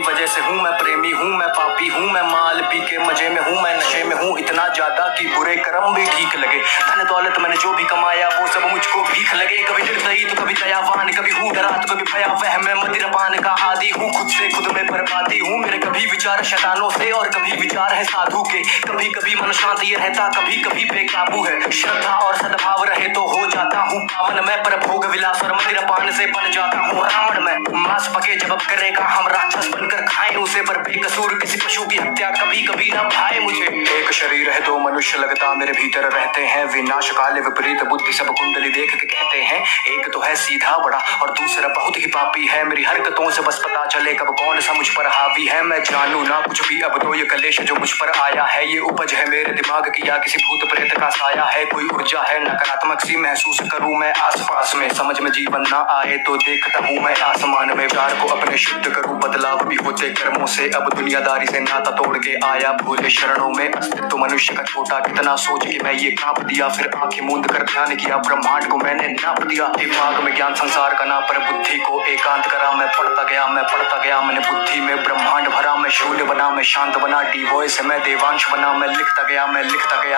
तेरी वजह से हूँ मैं प्रेमी हूँ मैं पापी हूँ मैं माल पी के मजे में हूँ मैं नशे में हूँ इतना ज्यादा कि बुरे कर्म भी ठीक लगे। धन दौलत मैंने जो भी कमाया वो सब मुझको भीख लगे। कभी निर्दयी तो कभी दयावान, कभी हूँ डरा तो कभी भयावह। मैं मदिरपान का आदी हूँ, खुद से खुद में बर्बादी हूँ। मेरे कभी विचार शैतानों से और कभी विचार है साधु के। कभी कभी मन शांत ये रहता, कभी कभी बेकाबू है। श्रद्धा और सद्भाव रहे तो हो जाता हूँ पावन मैं, पर भोग विलास और मदिरपान से बन जाता हूँ रावण मैं। मांस पके जब करेगा हम राक्षस बनकर खाएं उसे, पर बेकसूर किसी पशु की हत्या कभी कभी ना भाए मुझे। एक शरीर है दो मनुष्य लगता मेरे भीतर रहते हैं, विनाश काले विपरीत बुद्धि सब कुंडली देख के कहते हैं। एक तो है सीधा बड़ा और दूसरा बहुत ही पापी है। मेरी हरकतों से बस पता चले कब कौन सा मुझ पर हावी है। मैं जानू ना कुछ भी अब तो ये कलेश जो मुझ पर आया है, ये उपज है मेरे दिमाग की या किसी भूत प्रेत का साया है। कोई ऊर्जा है नकारात्मक सी महसूस करूं मैं आसपास में, समझ में जीवन ना आए तो देखता हूं मैं आसमान में। विचार को अपने शुद्ध करूं, बदलाव भी होते कर्मों से। अब दुनियादारी से नाता तोड़ के आया भोले शरणों में। अस्तित्व मनुष्य का छोटा कितना सोच के मैं ये कांप दिया, फिर आंखें मूंद कर ध्यान किया ब्रह्मांड को मैंने नाप दिया। दिमाग में ज्ञान संसार का ना, पर बुद्धि को एकांत करा। मैं पढ़ता गया मैंने बुद्धि में ब्रह्मांड भरा। मैं शून्य बना मैं शांत बना, डी वॉइस मैं देवांश बना। मैं लिखता गया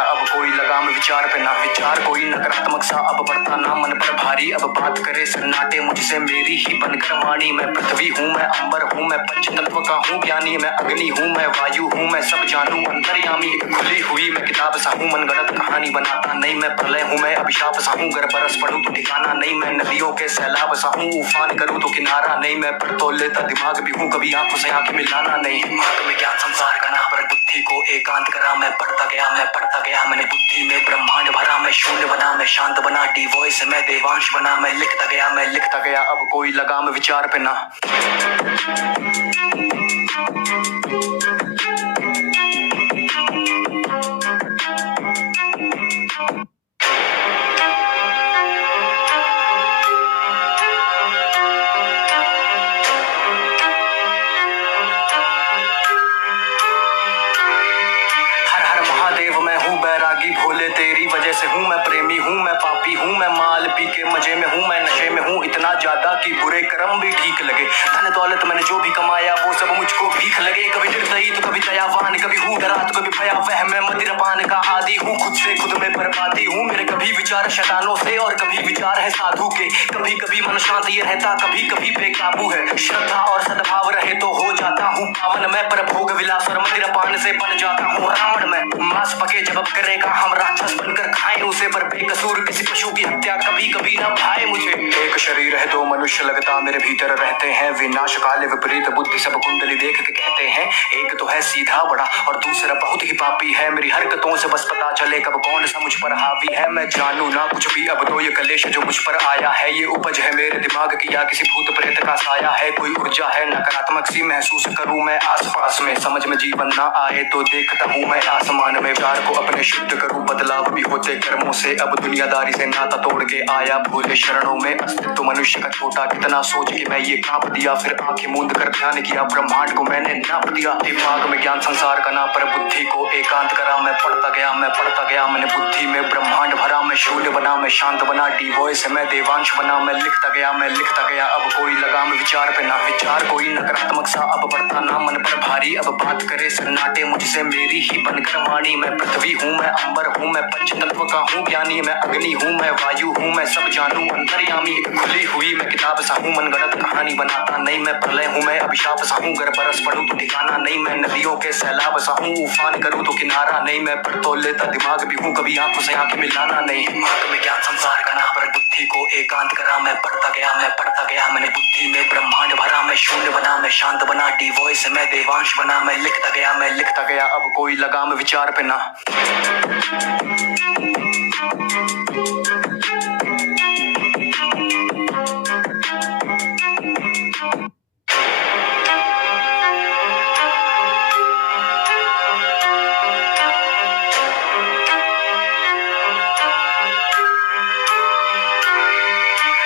अब कोई लगाम विचार पे ना। विचार कोई नकारात्मक सा अब बढ़ता ना मन पर भारी। अब बात करे सन्नाटे मुझसे मेरी ही बनकर वाणी। मैं पृथ्वी हूँ मैं अंबर हूँ मैं पंच तत्व का हूँ ज्ञानी। मैं अग्नि हूँ मैं वायु हूँ मैं सब जानू अंतर्यामी। खुली हुई मैं किताब सा हूँ मनगढ़ंत कहानी बनाता नहीं। मैं प्रलय हूँ मैं अभिशाप सा हूँ, अगर बरस पड़ूं तो ठिकाना नहीं। मैं नदियों के सैलाब सा हूँ, उफान करूँ तो किनारा नहीं। मैं पर तो लेता दिमाग भी हूँ, कभी आंखों से आंखें मिलाना नहीं। दिमाग में ज्ञान संसार का ना, पर बुद्धि को एकांत करा। मैं पढ़ता गया मैंने बुद्धि में ब्रह्मांड भरा। मैं शून्य बना मैं शांत बना, डी वॉइस मैं देवांश बना। मैं लिखता गया अब कोई लगाम विचार पे ना। हर हर महादेव मैं हूँ बैरागी भोले तेरी वजह से हूँ मैं प्रेमी हूँ मैं पापी हूँ मैं माल पी के मजे में हूँ मैं नशे में हूँ इतना ज्यादा कि बुरे कर्म भी ठीक लगे। धन दौलत मैंने जो भी कमाया वो सब मुझको भीख लगे। कभी निर्दयी तो कभी दयावान, कभी हूँ डरा तो कभी भयावह। मैं मदिरपान का आदी हूँ, खुद से खुद में बर्बादी हूँ। मेरे कभी विचार शैतानों से और कभी विचार है साधु के। कभी कभी मन शांत ये रहता, कभी कभी बेकाबू है। श्रद्धा और सद्भाव रहे तो हो जाता हूँ पावन मैं, पर भोग विलास और मदिरपान से बन जाता हूँ रावण मैं। मांस पके जब करेगा हम राक्षस बनकर खाएं उसे, पर बेकसूर किसी पशु की हत्या कभी कभी ना भाए मुझे। एक शरीर है दो मनुष्य लगता मेरे भीतर रहते हैं, विनाश काले विपरीत बुद्धि सब कुंडली देख के कहते हैं। एक तो है सीधा बड़ा और दूसरा बहुत ही पापी है। मेरी हरकतों से बस पता चले कब कौन सा मुझ पर हावी है। मैं जानू ना कुछ भी अब तो ये कलेश जो मुझ पर आया है, ये उपज है मेरे दिमाग की या किसी भूत प्रेत का साया है। कोई ऊर्जा है नकारात्मक सी महसूस करूं मैं आसपास में, समझ में जीवन ना आए तो देखता हूँ मैं आसमान में। विचार को अपने शुद्ध करूं, बदलाव भी होते कर्मों से। अब दुनियादारी से नाता तोड़ के आया भोले शरणों में। अस्तित्व मनुष्य का छोटा कितना सोच के मैं ये कांप दिया, फिर आंखें मूंद कर ध्यान किया ब्रह्मांड को मैंने नाप दिया। दिमाग में ज्ञान संसार का ना, पर बुद्धि को एकांत करा। मैं पढ़ता गया मैंने बुद्धि में ब्रह्मांड भरा। मैं शून्य बना मैं शांत बना, डी वॉइस मैं देवांश बना। मैं लिखता गया अब कोई लगाम विचार पे ना। विचार कोई नकारात्मक सा अब बढ़ता ना मन पर भारी। अब बात करे सन्नाटे मुझसे मेरी ही बनकर वाणी। मैं पृथ्वी हूँ मैं अंबर हूँ मैं पंच तत्व का हूँ ज्ञानी। मैं अग्नि हूँ मैं वायु हूँ मैं सब जानू अंतर्यामी। खुली हुई मैं किताब सा हूँ मनगढ़ंत कहानी बनाता नहीं। मैं प्रलय हूँ मैं अभिशाप सा हूँ, अगर बरस पड़ूं तो ठिकाना नहीं। मैं नदियों के सैलाब सा हूँ, उफान करूँ तो किनारा नहीं। मैं पर तो लेता दिमाग भी हूँ, कभी आंखों से आंखें मिलाना नहीं। दिमाग में ज्ञान संसार का ना, पर बुद्धि को एकांत करा। मैं पढ़ता गया मैंने बुद्धि में ब्रह्मांड भरा। मैं शून्य बना मैं शांत बना, डी वॉइस मैं देवांश बना। मैं लिखता गया अब कोई लगाम विचार पे ना।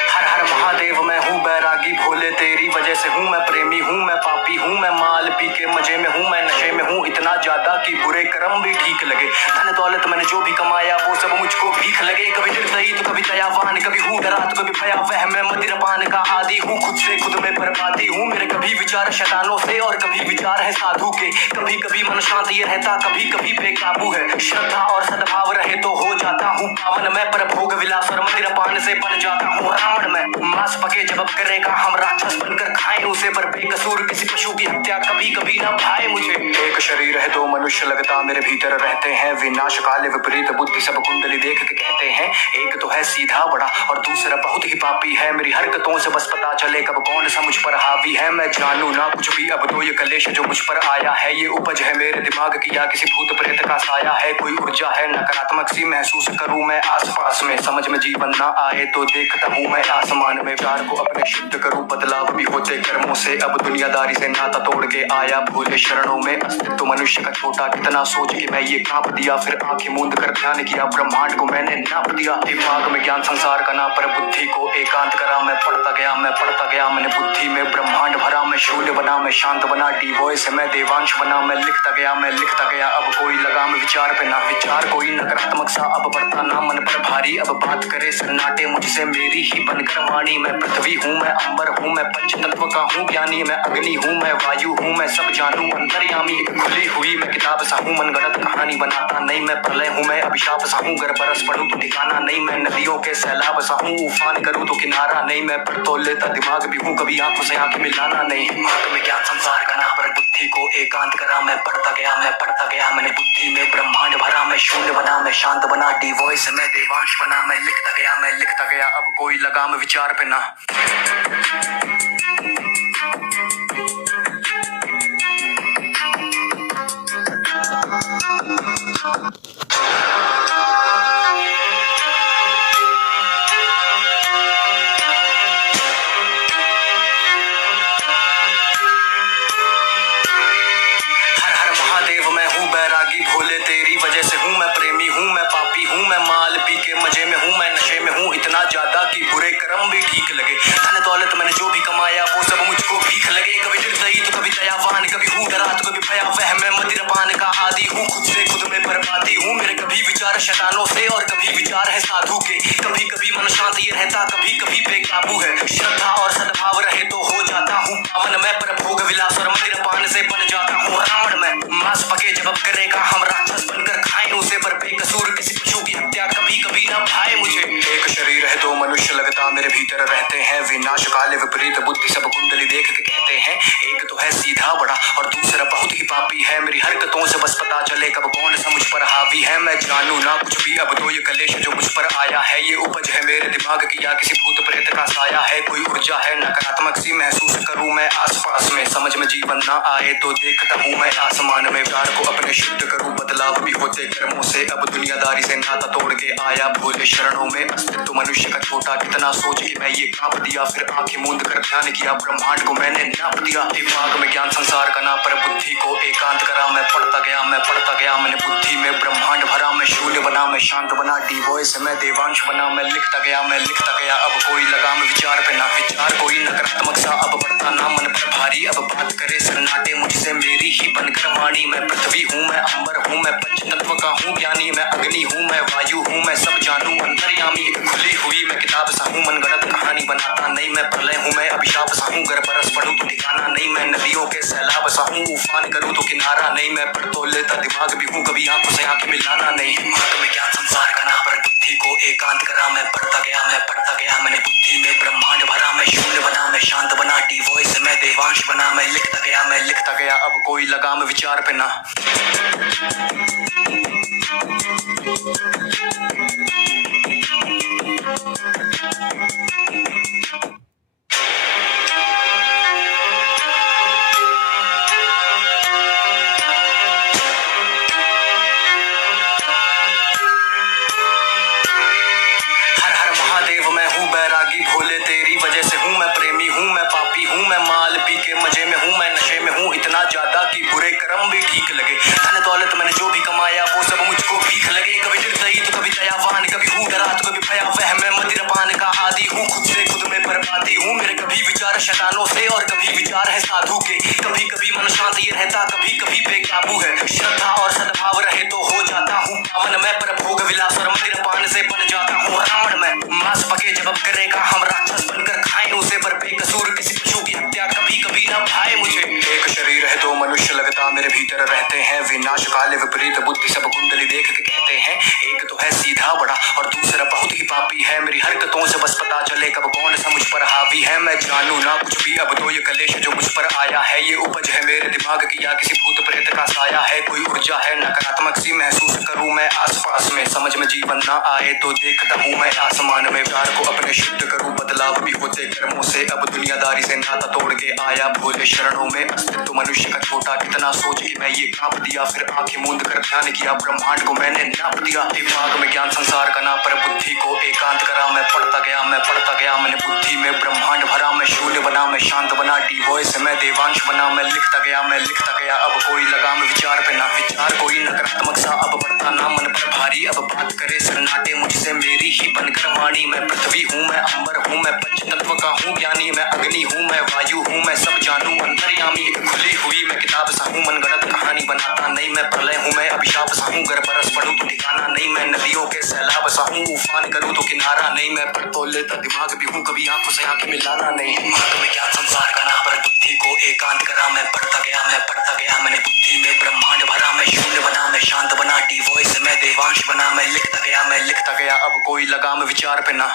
हर हर महादेव मैं हूँ बैरागी भोले तेरी वजह से हूँ मैं प्रेमी हूँ मैं पापी हूँ मैं माल माल पी के मजे में हूँ मैं नशे में हूँ इतना ज्यादा कि बुरे कर्म भी ठीक लगे। धन दौलत मैंने जो भी कमाया वो सब मुझको भीख लगे। कभी निर्दयी तो कभी दयावान, कभी हूँ डरा तो कभी भयावह। मैं मदिरपान का आदि हूँ, खुद से खुद में बर्बादी हूँ। मेरे कभी विचार शैतानों से और कभी विचार है साधु के। कभी कभी मन शांत ये रहता, कभी कभी बेकाबू है। श्रद्धा और सद्भाव रहे तो हो जाता हूँ पावन मैं, पर भोग विलास और मदिरपान से बन जाता हूँ रावण मैं। मांस पके जब करेगा हम राक्षस बनकर खाएं उसे, पर बेकसूर किसी पशु की हत्या कभी कभी ना भाए मुझे। एक शरीर है दो मनुष्य लगता मेरे भीतर रहते हैं, विनाश काले विपरीत बुद्धि सब कुंडली देख के कहते हैं। एक तो है सीधा बड़ा और दूसरा बहुत ही पापी है। मेरी हरकतों से बस पता चले कब कौन सा मुझ पर हावी है। मैं जानू ना कुछ भी अब तो ये कलेश जो मुझ पर आया है, ये उपज है मेरे दिमाग की या किसी भूत प्रेत का साया है। कोई ऊर्जा है नकारात्मक सी महसूस करूं मैं आसपास में, समझ में जीवन ना आए तो देखता हूं मैं आसमान में। प्यार को अपने शुद्ध करूं, बदलाव भी होते कर्मों से। अब दुनियादारी से नाता तोड़ के आया भोले शरणों में। अस्तित्व मनुष्य का छोटा कितना सोच के मैं ये कांप दिया, फिर आंखें मूंद कर ध्यान किया ब्रह्मांड को मैंने नाप दिया। दिमाग में ज्ञान संसार का ना, पर बुद्धि को एकांत करा। मैं पढ़ता गया मैंने बुद्धि में ब्रह्मांड भरा। मैं शून्य बना मैं शांत बना, डी वॉइस मैं देवांश बना। मैं लिखता गया अब कोई लगाम विचार पे ना। विचार कोई नकारात्मक सा अब बढ़ता ना मन पर भारी। अब बात करे सन्नाटे मुझसे मेरी ही बनकर वाणी। मैं पृथ्वी हूँ मैं अंबर हूँ मैं पंच तत्व का हूँ ज्ञानी। मैं अग्नि हूँ मैं वायु हूँ मैं सब जानू अंतर्यामी। एक खुली हुई मैं किताब सा हूँ, मनगढ़ंत कहानी बनाता नहीं। मैं प्रलय हूँ मैं अभिशाप सा हूँ, गर बरस पड़ूं तो ठिकाना नहीं। मैं नदियों के सैलाब सा हूँ, उफान करूँ तो किनारा नहीं। मैं पर तो लेता दिमाग भी हूँ, कभी आंखों से आंखें मिलाना नहीं। दिमाग में ज्ञान संसार का ना, पर बुद्धि को एकांत करा। मैं पढ़ता गया मैंने बुद्धि में ब्रह्मांड भरा। मैं शून्य बना मैं शांत बना, डी वॉइस मैं देवांश बना। मैं लिखता गया अब कोई लगाम विचार पे ना। हर हर महादेव मैं हूँ बैरागी भोले तेरी वजह से हूँ मैं प्रेमी हूँ मैं पापी हूँ मैं माल पी के मजे में हूँ मैं नशे में हूँ इतना ज्यादा कि बुरे कर्म भी ठीक लगे। धन दौलत मैंने जो भी कमाया वो सब मुझको भीख लगे। कभी निर्दयी तो कभी दयावान, कभी हूँ डरा तो कभी भयावह। मैं मदिरपान का आदि हूँ, खुद से खुद में बर्बादी हूँ। मेरे कभी विचार शैतानों से और कभी विचार है साधु के। कभी कभी मन शांत ये रहता, कभी कभी बेकाबू है। श्रद्धा और सद्भाव रहे तो हो जाता हूँ पावन मैं, पर भोग विलास और मदिरपान से बन जाता हूँ रावण मैं। मांस पके जब करेगा हम राक्षस बनकर खाएं उसे, पर बेकसूर किसी पशु की हत्या कभी कभी ना भाए मुझे। एक शरीर है दो मनुष्य लगता मेरे भीतर रहते हैं, विनाश काले विपरीत बुद्धि सब कुंडली देख के कहते हैं। एक तो है सीधा बड़ा और दूसरा बहुत ही पापी है। मेरी हरकतों से बस पता चले कब कौन सा मुझ पर हावी है। मैं जानू ना कुछ भी अब तो ये कलेश जो मुझ पर आया है, ये उपज है मेरे दिमाग की या किसी भूत प्रेत का साया है। कोई ऊर्जा है नकारात्मक सी महसूस करूं मैं आसपास में, समझ में जीवन ना आए तो देखता हूं मैं आसमान में। प्यार को अपने शुद्ध करूं, बदलाव भी होते कर्मों से। अब दुनियादारी से नाता तोड़ के आया भोले शरणों में। अस्तित्व मनुष्य का छोटा कितना सोच के मैं ये कांप दिया, फिर आंखें मूंद कर ध्यान किया ब्रह्मांड को मैंने नाप दिया। दिमाग में ज्ञान संसार का ना, पर बुद्धि को एकांत करा। मैं पढ़ता गया मैंने बुद्धि में ब्रह्मांड भरा। मैं शून्य बना मैं शांत बना, डी वॉइस मैं देवांश बना। मैं लिखता गया अब कोई लगाम विचार पे ना। विचार कोई नकारात्मक सा अब बढ़ता ना मन पर भारी। अब बात करे सन्नाटे मुझसे मेरी ही बनकर वाणी। मैं पृथ्वी हूँ मैं अंबर हूँ मैं पंच तत्व का हूँ ज्ञानी। मैं अग्नि हूँ मैं वायु हूँ मैं सब जानू अंतर्यामी। एक खुली हुई मैं किताब सा हूँ, मनगढ़ंत कहानी बनाता नहीं। मैं प्रलय हूँ मैं अभिशाप सा हूँ, गर बरस पड़ूं तो ठिकाना नहीं। मैं नदियों के सैलाब सा हूँ, उफान करूँ तो किनारा नहीं। मैं पर तो लेता दिमाग भी हूँ, कभी आंखों से आंखें मिलाना नहीं। दिमाग में ज्ञान संसार का ना, पर बुद्धि को एकांत करा। मैं पढ़ता गया मैंने बुद्धि में ब्रह्मांड भरा। मैं शून्य बना मैं शांत बना, डी वॉइस मैं देवांश बना। मैं लिखता गया अब कोई लगाम विचार पे ना। हर हर महादेव मैं हूँ बैरागी भोले तेरी वजह से हूँ मैं प्रेमी हूँ मैं पापी हूँ मैं माल पी के मजे में हूँ मैं नशे में हूँ इतना ज्यादा कि बुरे कर्म भी ठीक लगे। धन दौलत मैंने जो भी कमाया वो सब मुझको भीख लगे। कभी निर्दयी तो कभी दयावान, कभी हूँ डरा तो कभी भयावह। मैं मदिरपान का आदि हूँ, खुद से खुद में बर्बादी हूँ। मेरे कभी विचार शैतानों से और कभी विचार है साधु के। कभी कभी मन शांत मेरे भीतर रहते हैं विनाश काले विपरीत बुद्धि सब कुंडली देख के कहते हैं एक तो है सीधा बड़ा और दूसरा बहुत ही पापी है। मेरी हरकतों से बस पता चले कब कौन सा मुझ पर हावी है। मैं जानू ना कुछ भी अब तो ये कलेश जो मुझ पर आया है ये उपज है मेरे दिमाग की या किसी भूत प्रेत का साया है। कोई ऊर्जा है नकारात्मक सी महसूस करूं मैं आसपास में, समझ में जीवन ना आए तो देखता हूं मैं आसमान में। प्यार को अपने शुद्ध करूं बदलाव भी होते कर्मों से, अब दुनियादारी से नाता तोड़ के आया भोले शरणों में। अस्तित्व मनुष्य का छोटा कितना सोच के मैं ये कांप दिया, फिर आंखें मूंद कर ध्यान किया ब्रह्मांड को मैंने नाप दिया। दिमाग में ज्ञान संसार का ना पर बुद्धि को एकांत करा, मैं पढ़ता गया मैंने बुद्धि में ब्रह्मांड भरा। मैं शून्य बना मैं शांत बना, डी वॉइस मैं देवांश बना। मैं लिखता गया अब कोई लगाम विचार पे ना विचार, कोई नकारात्मक सा अब बढ़ता ना मन पर भारी। अब बात करे सन्नाटे मुझसे मेरी ही बनकर वाणी। मैं पृथ्वी हूँ मैं अंबर हूँ मैं पंच तत्व का हूँ ज्ञानी। मैं अग्नि हूँ मैं वायु हूँ मैं सब जानू अंतर्यामी। खुली हुई मैं किताब सा हूँ मनगढ़ंत कहानी बनाता नहीं। मैं प्रलय हूँ मैं अभिशाप सा हूँ, घर बरस पड़ूं तो ठिकाना नहीं। मैं नदियों के सैलाब सा हूँ उफान करूँ तो किनारा नहीं। मैं पर तो लेता दिमाग भी हूँ कभी आंखों से आंखें मिलाना नहीं। दिमाग में ज्ञान संसार का ना पर बुद्धि को एकांत करा, मैं पढ़ता गया मैंने बुद्धि में ब्रह्मांड भरा। मैं शून्य बना मैं शांत बना, डी वॉइस मैं देवांश बना। मैं लिखता गया अब कोई लगाम विचार पे ना।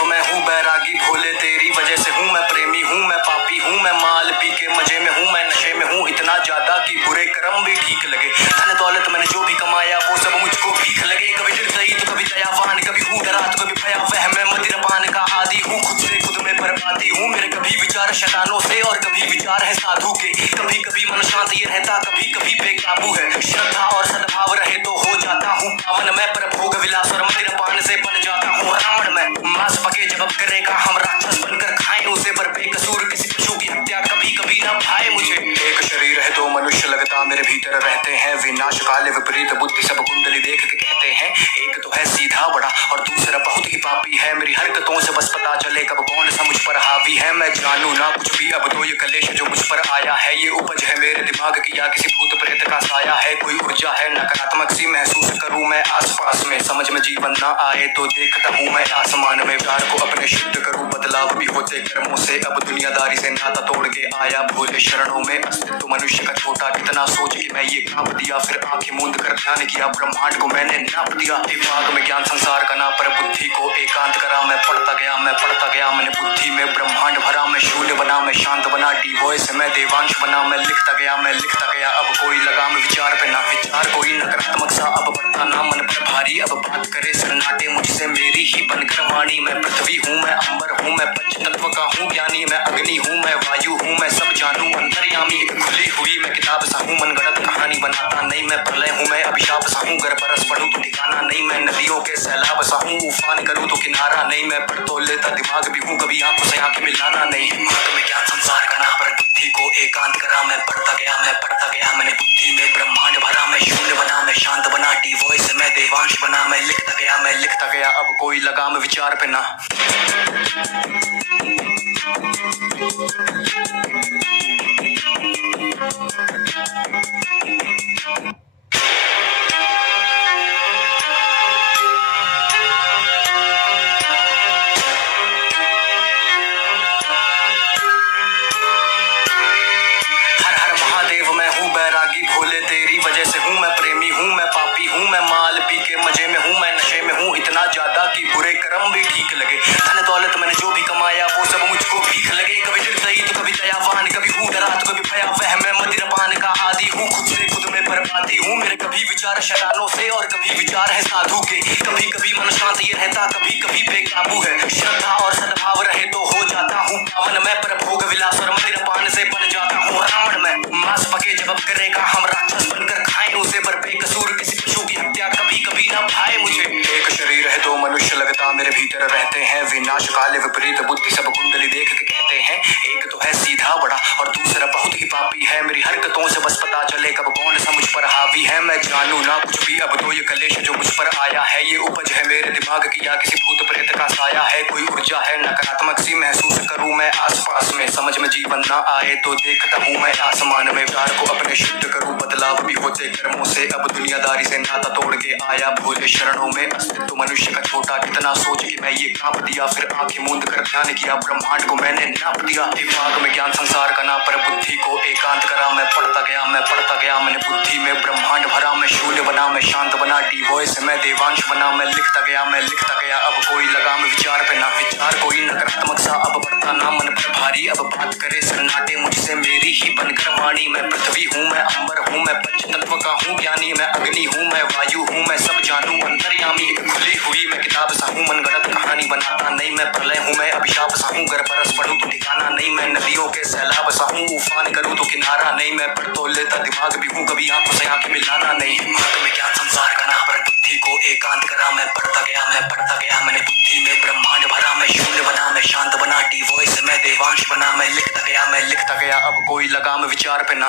मैं हूँ बैरागी भोले तेरी वजह से हूँ मैं प्रेमी हूँ मैं पापी हूँ मैं माल पी के मजे में हूँ मैं नशे में हूँ इतना ज्यादा कि बुरे कर्म भी ठीक लगे। धन दौलत मैंने जो भी कमाया वो सब मुझको भीख लगे। कभी निर्दयी तो कभी दयावान, कभी हूँ डरा तो कभी भयावह। मैं मदिरपान का आदि हूँ खुद से खुद में बर्बादी हूँ। मेरे कभी विचार शैतानों से और कभी विचार है साधु के। कभी कभी मन शांत ये रहता कभी कभी बेकाबू है। श्रद्धा और सद्भाव रहे तो हो जाता हूँ पावन मैं, पर भोग विलास और मदिरपान से बन जाता हूँ रावण मैं। मांस पके जब करेगा हम राक्षस बनकर खाएं उसे, पर बेकसूर किसी पशु की हत्या कभी कभी ना भाए मुझे। एक शरीर है दो मनुष्य लगता मेरे भीतर रहते हैं विनाश काले विपरीत बुद्धि सब कुंडली देख के कहते हैं एक तो है सीधा बड़ा और दूसरा बहुत ही पापी है। मेरी हरकतों से बस पता चले कब कौन सा मुझ पर हावी है। मैं जानू ना कुछ भी अब तो ये कलेश जो मुझ पर आया है ये उपज है मेरे दिमाग की या किसी भूत प्रेत का साया है। कोई ऊर्जा है नकारात्मक सी महसूस करूं मैं आसपास में, समझ में जीवन ना आए तो देखता हूं मैं आसमान में। प्यार को अपने शुद्ध करूं बदलाव भी होते कर्मों से, अब दुनियादारी से नाता तोड़ के आया भोले शरणों में। अस्तित्व मनुष्य का छोटा कितना सोच के मैं ये कांप दिया, फिर आंखें मूंद कर ध्यान किया ब्रह्मांड को मैंने नाप दिया। दिमाग में ज्ञान संसार का ना पर बुद्धि को एकांत करा, मैं पढ़ता गया मैंने बुद्धि में ब्रह्मांड भरा। मैं शून्य बना मैं शांत बना, डी वॉइस मैं देवांश बना। मैं लिखता गया अब कोई लगाम विचार पे ना विचार, कोई नकारात्मक सा अब बढ़ता ना मन पर भारी। अब बात करे सन्नाटे मुझसे मेरी ही बनकर वाणी। मैं पृथ्वी हूँ मैं अंबर हूँ मैं पंच तत्व का हूँ ज्ञानी। मैं अग्नि हूँ मैं वायु हूँ मैं सब जानू अंतर्यामी। खुली हुई मैं किताब सा हूँ मनगढ़ंत कहानी बनाता नहीं। मैं प्रलय हूँ मैं अभिशाप सा हूँ, घर बरस पड़ूं तो ठिकाना नहीं। मैं नदियों के सैलाब सा हूँ उफान करूँ तो किनारा नहीं। मैं पर तो लेता दिमाग भी हूँ कभी आंखों से आंखें मिलाना नहीं। दिमाग में ज्ञान संसार का ना पर बुद्धि को एकांत करा, मैं पढ़ता गया मैंने बुद्धि में ब्रह्मांड भरा। मैं शून्य बना मैं शांत बना, डी वॉइस मैं देवांश बना। मैं लिखता गया अब कोई लगाम विचार पे ना। मैं हूँ बैरागी भोले तेरी वजह से हूँ मैं प्रेमी हूँ मैं पापी हूँ मैं माल पी के मजे में हूँ मैं नशे में हूँ इतना ज्यादा कि बुरे कर्म भी ठीक लगे। धन दौलत मैंने जो भी कमाया वो सब मुझको भीख लगे। कभी निर्दयी तो कभी दयावान, कभी हूँ डरा तो कभी भयावह। मैं मदिरपान का आदि हूँ खुद से खुद में बर्बादी हूँ। मेरे कभी विचार शैतानों से और कभी विचार है साधु के। कभी कभी मन शांत ये रहता कभी कभी बेकाबू है। श्रद्धा और सद्भाव रहे तो हो जाता हूँ पावन मैं, पर भोग विलास और मदिरपान से बन जाता हूँ रावण मैं। मांस पके जब करेगा हम राक्षस बनकर खाएं उसे, पर बेकसूर किसी पशु की हत्या कभी कभी ना भाए मुझे। एक शरीर है दो मनुष्य लगता मेरे भीतर रहते हैं विनाश काले विपरीत बुद्धि सब कुंडली देख के कहते हैं एक तो है सीधा बड़ा और दूसरा बहुत ही पापी है। मेरी हरकतों से बस पता चले कब कौन सा मुझ पर हावी हावी है, मैं जानू ना कुछ भी। अब तो ये कलेश जो मुझ पर आया है, ये उपज है मेरे दिमाग की या किसी भूत प्रेत का साया है। कोई ऊर्जा है नकारात्मक सी महसूस करूं मैं आसपास में, समझ में जीवन ना आए तो देखता हूं मैं आसमान में। प्यार को अपने शुद्ध करूं, बदलाव भी होते कर्मों से। अब दुनियादारी से नाता तोड़ के आया भोले शरणों में। अस्तित्व मनुष्य का छोटा कितना सोच के मैं ये कांप दिया, फिर आंखें मूंद कर ध्यान किया, ब्रह्मांड को मैंने नाप दिया। दिमाग में ज्ञान संसार का ना, पर बुद्धि को एकांत करा। मैं पढ़ता गया मैंने बुद्धि में ब्रह्मांड भरा। मैं शून्य बना, मैं शांत बना, डी वॉइस मैं देवांश बना। मैं लिखता गया अब कोई लगाम विचार पे ना, विचार कोई नकारात्मक सा अब बढ़ता ना मन पर भारी। अब बात करे सन्नाटे मुझसे मेरी ही बनकर वाणी। मैं पृथ्वी हूँ, मैं अंबर हूँ, मैं पंच तत्व का हूँ ज्ञानी। मैं अग्नि हूँ, मैं वायु हूँ, मैं सब जानू अंतर्यामी। खुली हुई मैं किताब सा हूँ, मनगढ़ंत कहानी बनाता नहीं। मैं प्रलय हूँ, मैं अभिशाप सा हूँ, गर बरस पढ़ूं तो ठिकाना नहीं। मैं नदियों के सैलाब सा हूँ, उफान करूँ तो किनारा नहीं। मैं पढ़ तो लेता दिमाग भी हूँ, कभी आंखों से आंखें मिलाना नहीं। दिमाग में ज्ञान संसार का ना, पर बुद्धि को एकांत करा। मैं पढ़ता गया मैंने बुद्धि में ब्रह्मांड भरा। मैं शून्य बना, मैं शांत बना, डी वॉइस मैं देवांश बना। मैं लिखता गया अब कोई लगाम विचार पे ना।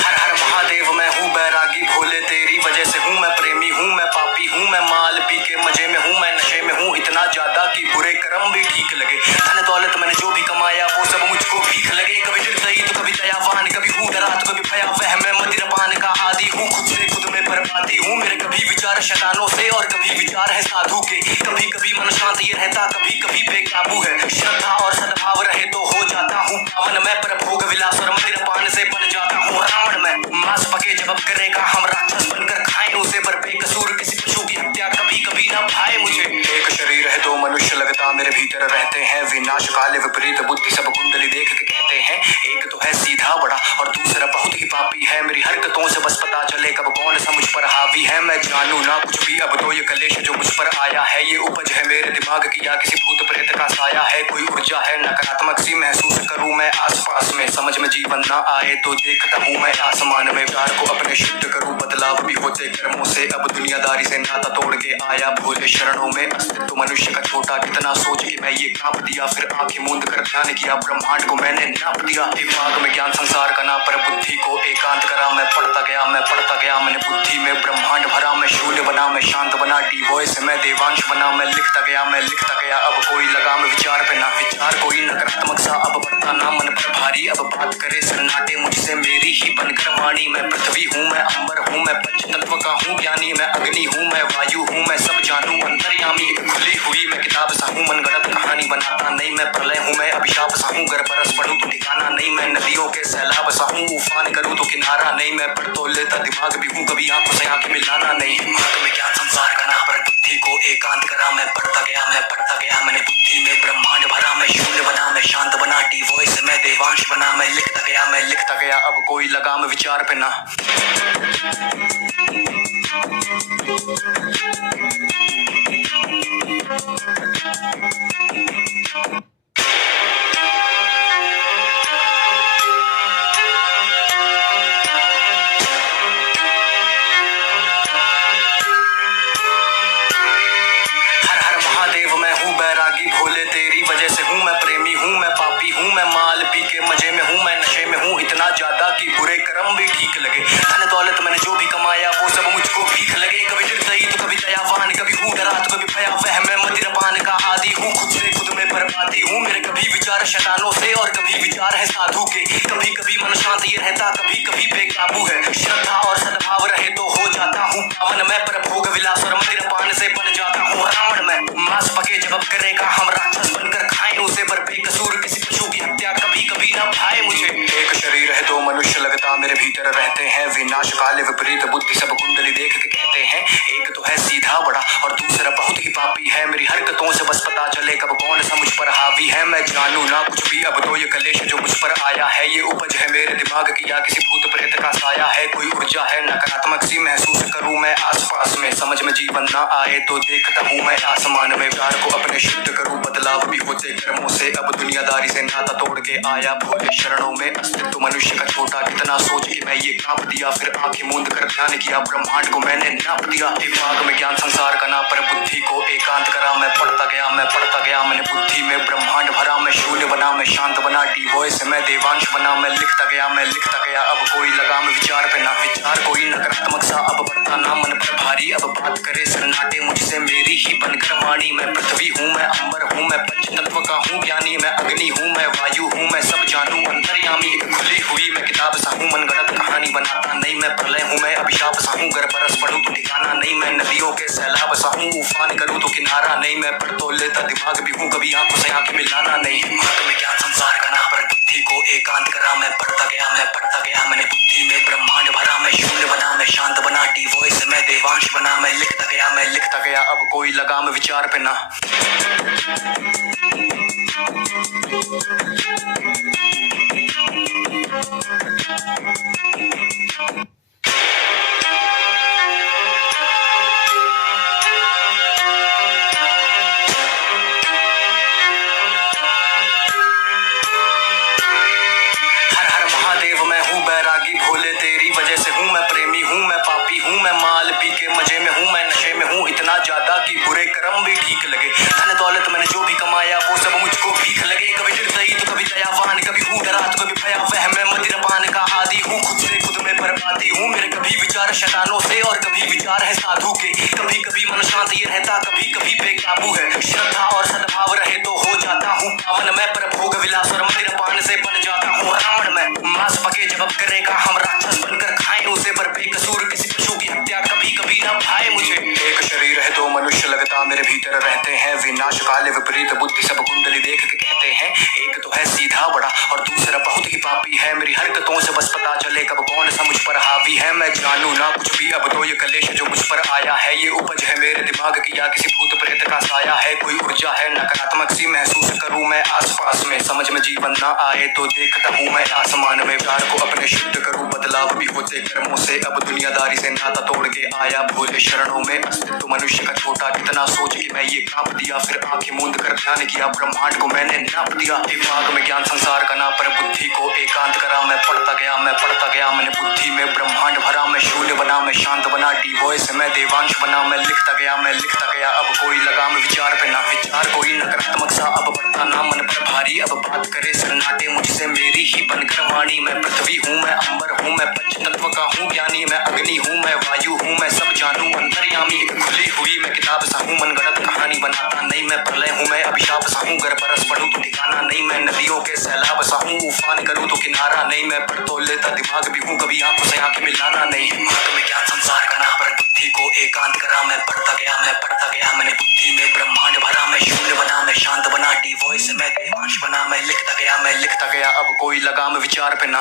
हर हर महादेव, मैं हूँ बैरागी भोले तेरी वजह से हूँ मैं प्रेमी हूँ, मैं पापी हूँ, मैं माल पी के मजे में हूँ, मैं नशे में हूँ इतना ज्यादा कि बुरे कर्म भी ठीक लगे। धन दौलत मैंने जो भी कमाया वो सब मुझको भीख लगे। कभी निर्दयी तो कभी दयावान, कभी हूँ डरा तो कभी भयावह। मैं मदिरपान का आदि हूँ, खुद से खुद में बर्बादी हूँ। मेरे कभी विचार शैतानों से और कभी विचार है साधु के। कभी कभी मन शांत ये रहता, कभी कभी बेकाबू है। श्रद्धा और सद्भाव रहे तो हो जाता हूँ पावन मैं, पर भोग विलास और मदिरपान से बन जाता हूँ रावण मैं। मांस पके जब करेगा हम राक्षस बनकर खाएं उसे, पर बेकसूर किसी पशु की हत्या कभी कभी ना भाए मुझे। एक शरीर है दो मनुष्य लगता मेरे भीतर रहते हैं, विनाश काले विपरीत बुद्धि सब कुंडली देख के कहते हैं। एक तो है सीधा बड़ा और दूसरा बहुत ही पापी है। मेरी हरकतों से बस पता चले कब कौन सा मुझ पर हावी है। मैं जानू ना कुछ भी। अब तो ये कलेश जो मुझ पर आया है, ये उपज है मेरे दिमाग की या किसी भूत प्रेत का साया है। कोई ऊर्जा है नकारात्मक सी महसूस करूं मैं आसपास में, समझ में जीवन ना आए तो देखता हूं मैं आसमान में। प्यार को अपने शुद्ध करूं, बदलाव भी होते कर्मों से। अब दुनियादारी से नाता तोड़ के आया भोले शरणों में। अस्तित्व मनुष्य का छोटा कितना सोच के मैं ये कांप दिया, फिर आंखें मूंद कर ध्यान किया, ब्रह्मांड को मैंने नाप दिया। दिमाग में ज्ञान संसार का ना, पर बुद्धि को एकांत करा। मैं पढ़ता गया मैंने बुद्धि में ब्रह्मांड भरा। मैं शून्य बना, मैं शांत बना, डी वॉइस मैं देवांश बना। मैं लिखता गया अब कोई लगाम विचार पे ना, विचार कोई नकारात्मक सा अब बढ़ता ना मन पर भारी। अब बात करे सन्नाटे मुझसे मेरी ही बनकर वाणी। मैं पृथ्वी हूँ, मैं अंबर हूँ, मैं पंच तत्व का हूँ ज्ञानी। मैं अग्नि हूँ, मैं वायु हूँ, मैं सब जानू अंतर्यामी। खुली हुई मैं किताब सा हूँ, मनगढ़ंत कहानी बनाता नहीं। मैं प्रलय हूँ, मैं अभिशाप सा हूँ, गर बरस पढ़ूं तो ठिकाना नहीं। मैं नदियों के सैलाब सा हूँ, उफान करूँ तो किनारा नहीं। मैं पढ़ तो लेता दिमाग भी हूँ, कभी आंखों से आंखें मिलाना नहीं। दिमाग में ज्ञान संसार का ना, पर बुद्धि को एकांत करा। मैं पढ़ता गया मैंने बुद्धि में ब्रह्मांड भरा। मैं शून्य बना, मैं शांत बना, डी वॉइस मैं देवांश बना। मैं लिखता गया अब कोई लगाम विचार पे ना। हर हर महादेव, मैं हूँ बैरागी भोले तेरी वजह से हूँ मैं प्रेमी हूँ, मैं पापी हूँ, मैं माल पी के मजे में हूँ, मैं नशे में हूँ इतना ज्यादा कि बुरे कर्म भी ठीक लगे। धन दौलत मैंने जो भी कमाया वो सब मुझको भीख लगे। कभी निर्दयी तो कभी दयावान, कभी हूँ डरा तो कभी भयावह। मैं मदिरपान का आदि हूँ, खुद से खुद में बर्बादी हूँ। मेरे कभी विचार शैतानों से और कभी विचार है साधु के। कभी कभी मन शांत ये रहता, कभी कभी बेकाबू है। श्रद्धा और सद्भाव रहे तो हो जाता हूँ पावन मैं, पर भोग विलास और मदिरपान से बन जाता हूँ रावण मैं। मांस पके जब करेगा हम राक्षस बनकर खाएं उसे, पर बेकसूर किसी पशु की हत्या कभी कभी ना भाए मुझे। एक शरीर है दो मनुष्य लगता मेरे भीतर रहते हैं, विनाश काले विपरीत बुद्धि सब कुंडली देख के कहते हैं। एक तो है सीधा बड़ा और दूसरा बहुत ही पापी है। मेरी हरकतों से बस पता चले कब कौन सा मुझ पर हावी है। मैं जानू ना कुछ भी। अब तो ये कलेश जो मुझ पर आया है, ये उपज है मेरे दिमाग की या किसी भूत प्रेत का साया है। कोई ऊर्जा है नकारात्मक सी महसूस करूं मैं आसपास में, समझ में जीवन ना आए तो देखता हूँ मैं आसमान में। प्यार को अपने शुद्ध करूँ, बदलाव भी होते कर्मों से। अब दुनियादारी से नाता तोड़ के आया भोले शरणों में। अस्तित्व मनुष्य का छोटा कितना सोच के मैं ये कांप दिया, फिर आंखें मूंद कर ध्यान किया, ब्रह्मांड को मैंने नाप दिया। दिमाग में ज्ञान संसार का ना, पर बुद्धि को एकांत करा। मैं पढ़ता गया मैंने बुद्धि में ब्रह्मांड भरा। मैं शून्य बना, मैं शांत बना, डी वॉइस मैं देवांश बना। मैं लिखता गया अब कोई लगाम विचार पे ना। विचार कोई नकारात्मक सा अब बढ़ता ना मन पर भारी। अब बात करे सन्नाटे मुझसे मेरी ही बनकर वाणी। मैं पृथ्वी हूँ, मैं अंबर हूँ, मैं पंच तत्व का हूँ ज्ञानी। मैं अग्नि हूँ, मैं वायु हूँ, मैं सब जानू अंतर्यामी। एक खुली हुई मैं किताब सा हूँ, मनगढ़ंत कहानी बनाता नहीं। मैं प्रलय हूँ, मैं अभिशाप सा हूँ, गर बरस पड़ूं तो ठिकाना नहीं। मैं नदियों के सैलाब सा हूँ, उफान करूँ तो किनारा नहीं। मैं पढ़ तो लेता दिमाग भी हूँ, कभी आंखों से आंखें मिलाना नहीं। दिमाग में ज्ञान संसार का ना, पर बुद्धि को एकांत करा। मैं पढ़ता गया मैंने बुद्धि में ब्रह्मांड भरा। मैं शून्य बना, मैं शांत बना, डी वॉइस मैं देवांश बना। मैं लिखता गया अब कोई लगाम विचार पे ना। हर हर महादेव मैं हूँ बैरागी भोले तेरी वजह से हूँ मैं प्रेमी हूँ मैं पापी हूँ मैं माल पी के मजे में हूँ मैं नशे में हूँ इतना ज्यादा कि बुरे कर्म भी ठीक लगे। धन दौलत मैंने जो भी कमाया वो सब मुझको भीख लगे। कभी निर्दयी तो कभी दयावान, कभी हूँ डरा तो कभी भयावह। मैं मदिरपान का आदि हूँ, खुद से खुद में बर्बादी हूँ। मेरे कभी विचार शैतानों से और कभी विचार है साधु के। कभी कभी मन शांत ये रहता, कभी कभी बेकाबू है। श्रद्धा और सद्भाव रहे तो हो जाता हूँ पावन मैं। पर भोग विलास और मदिरपान से बन जाता हूँ रावण मैं। मांस पके जब करेगा हम राक्षस बनकर खाएं उसे, पर बेकसूर किसी पशु की हत्या कभी कभी ना भाए मुझे। एक शरीर है दो मनुष्य लगता मेरे भीतर रहते हैं। विनाश काले विपरीत बुद्धि सब कुंडली देख के कहते हैं। एक तो है सीधा बड़ा और दूसरा बहुत ही पापी है। मेरी हरकतों से बस पता चले कब कौन सा मुझ पर हावी है। मैं जानू ना कुछ भी अब तो ये कलेश जो मुझ पर आया है, ये उपज है मेरे दिमाग की या किसी भूत प्रेत का साया है। कोई ऊर्जा है नकारात्मक सी महसूस करूं मैं आसपास में। समझ में जीवन ना आए तो देखता हूँ मैं आसमान में। प्यार को अपने शुद्ध करूं, बदलाव भी होते कर्मों से। अब दुनियादारी से नाता तोड़ के आया भोले शरणों में। अस्तित्व मनुष्य का छोटा कितना सोच के मैं ये कांप दिया, फिर आंखें मूंद कर ध्यान किया, ब्रह्मांड को मैंने नाप दिया। दिमाग में ज्ञान संसार का ना, पर बुद्धि को एकांत करा। मैं पढ़ता गया मैंने बुद्धि में ब्रह्मांड भरा। मैं शून्य बना, मैं शांत बना, डी वॉइस मैं देवांश बना। मैं लिखता गया अब कोई लगाम विचार पे ना। विचार कोई नकारात्मक सा अब बढ़ता ना मन पर भारी। अब बात करे सन्नाटे मुझसे मेरी ही बनकर वाणी। मैं पृथ्वी हूँ, मैं अंबर हूँ, मैं पंच तत्व का हूँ ज्ञानी। मैं अग्नि हूँ, मैं वायु हूँ, मैं सब जानू अंतर्यामी। एक खुली हुई मैं किताब सा हूँ, मनगढ़ंत कहानी बनाता नहीं। मैं प्रलय हूँ, मैं अभिशाप सा हूँ, गर बरस पड़ूं तो ठिकाना नहीं। मैं नदियों के सैलाब सा हूँ, उफान करूँ तो किनारा नहीं। मैं पढ़ तो लेता दिमाग भी हूँ, कभी आंखों से आंखें मिलाना नहीं। दिमाग में ज्ञान संसार का ना, पर बुद्धि को एकांत करा। मैं पढ़ता गया मैंने बुद्धि में ब्रह्मांड भरा। मैं शून्य बना, मैं शांत बना, डी वॉइस मैं देवांश बना। मैं लिखता गया अब कोई लगाम विचार पे ना।